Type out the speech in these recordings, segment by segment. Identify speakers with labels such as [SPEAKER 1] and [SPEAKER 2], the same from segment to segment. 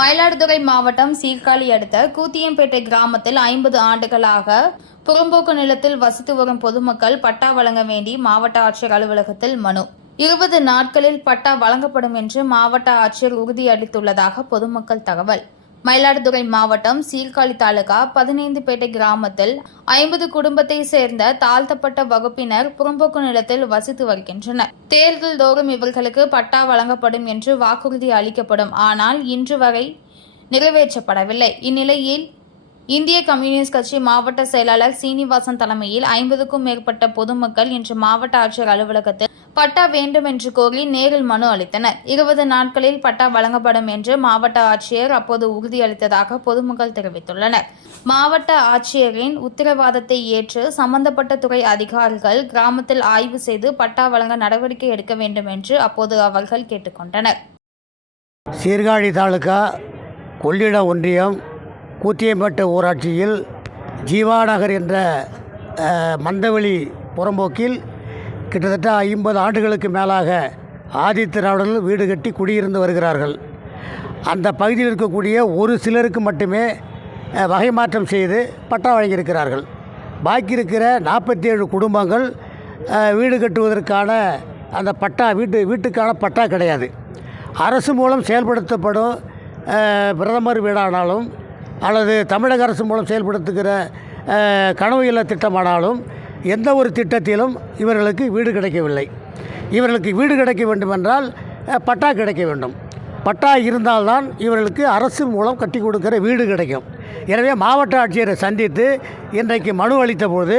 [SPEAKER 1] மயிலாடுதுறை மாவட்டம் சீர்காழி அடுத்த கூத்தியம்பேட்டை கிராமத்தில் ஐம்பது ஆண்டுகளாக புறம்போக்கு நிலத்தில் வசித்து வரும் பொதுமக்கள் பட்டா வழங்க வேண்டி மாவட்ட ஆட்சியர் அலுவலகத்தில் மனு. இருபது நாட்களில் பட்டா வழங்கப்படும் என்று மாவட்ட ஆட்சியர் உறுதியளித்துள்ளதாக பொதுமக்கள் தகவல். மயிலாடுதுறை மாவட்டம் சீர்காழி தாலுகா பதினைந்துபேட்டை கிராமத்தில் ஐம்பது குடும்பத்தை சேர்ந்த தாழ்த்தப்பட்ட வகுப்பினர் புறம்போக்கு நிலத்தில் வசித்து வருகின்றனர். தேர்தல் தோறும் இவர்களுக்கு பட்டா வழங்கப்படும் என்று வாக்குறுதி அளிக்கப்படும். ஆனால் இன்று வரை நிறைவேற்றப்படவில்லை. இந்நிலையில் இந்திய கம்யூனிஸ்ட் கட்சி மாவட்ட செயலாளர் சீனிவாசன் தலைமையில் ஐம்பதுக்கும் மேற்பட்ட பொதுமக்கள் இன்று மாவட்ட ஆட்சியர் அலுவலகத்தில் பட்டா வேண்டும் என்று கோரி நேரில் மனு அளித்தனர். இருபது நாட்களில் பட்டா வழங்கப்படும் என்று மாவட்ட ஆட்சியர் அப்போது உறுதியளித்ததாக பொதுமக்கள் தெரிவித்துள்ளனர். மாவட்ட ஆட்சியரின் உத்தரவாதத்தை ஏற்று சம்பந்தப்பட்ட துறை அதிகாரிகள் கிராமத்தில் ஆய்வு செய்து பட்டா வழங்க நடவடிக்கை எடுக்க வேண்டும் என்று அப்போது அவர்கள் கேட்டுக்கொண்டனர்.
[SPEAKER 2] சீர்காழி தாலுகா கொள்ளிடம் ஒன்றியம் கூத்தியம்பட்டு ஊராட்சியில் ஜீவாநகர் என்ற மந்தவெளி புறம்போக்கில் கிட்டத்தட்ட ஐம்பது ஆண்டுகளுக்கு மேலாக ஆதித்திராவிடர்கள் வீடு கட்டி குடியிருந்து வருகிறார்கள். அந்த பகுதியில் இருக்கக்கூடிய ஒரு சிலருக்கு மட்டுமே வகை மாற்றம் செய்து பட்டா வழங்கியிருக்கிறார்கள். பாக்கி இருக்கிற நாற்பத்தி ஏழு குடும்பங்கள் வீடு கட்டுவதற்கான அந்த பட்டா வீட்டு வீட்டுக்கான பட்டா கிடையாது. அரசு மூலம் செயல்படுத்தப்படும் பிரதமர் வீடானாலும் அல்லது தமிழக அரசு மூலம் செயல்படுத்துகிற கனவு இல்ல திட்டமானாலும் எந்த ஒரு திட்டத்திலும் இவர்களுக்கு வீடு கிடைக்கவில்லை. இவர்களுக்கு வீடு கிடைக்க வேண்டுமென்றால் பட்டா கிடைக்க வேண்டும். பட்டா இருந்தால்தான் இவர்களுக்கு அரசு மூலம் கட்டி கொடுக்கிற வீடு கிடைக்கும். எனவே மாவட்ட ஆட்சியரை சந்தித்து இன்றைக்கு மனு அளித்த போது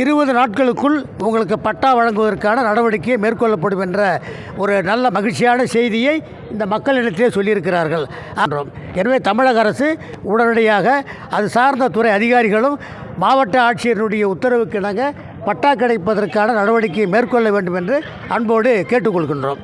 [SPEAKER 2] இருபது நாட்களுக்குள் உங்களுக்கு பட்டா வழங்குவதற்கான நடவடிக்கை மேற்கொள்ளப்படும் என்ற ஒரு நல்ல மகிழ்ச்சியான செய்தியை இந்த மக்களிடத்திலே சொல்லியிருக்கிறார்கள். என்றோம் எனவே தமிழக அரசு உடனடியாக அது சார்ந்த துறை அதிகாரிகளும் மாவட்ட ஆட்சியருடைய உத்தரவுக்கிணங்க பட்டா கிடைப்பதற்கான நடவடிக்கையை மேற்கொள்ள வேண்டும் என்று அன்போடு கேட்டுக்கொள்கின்றோம்.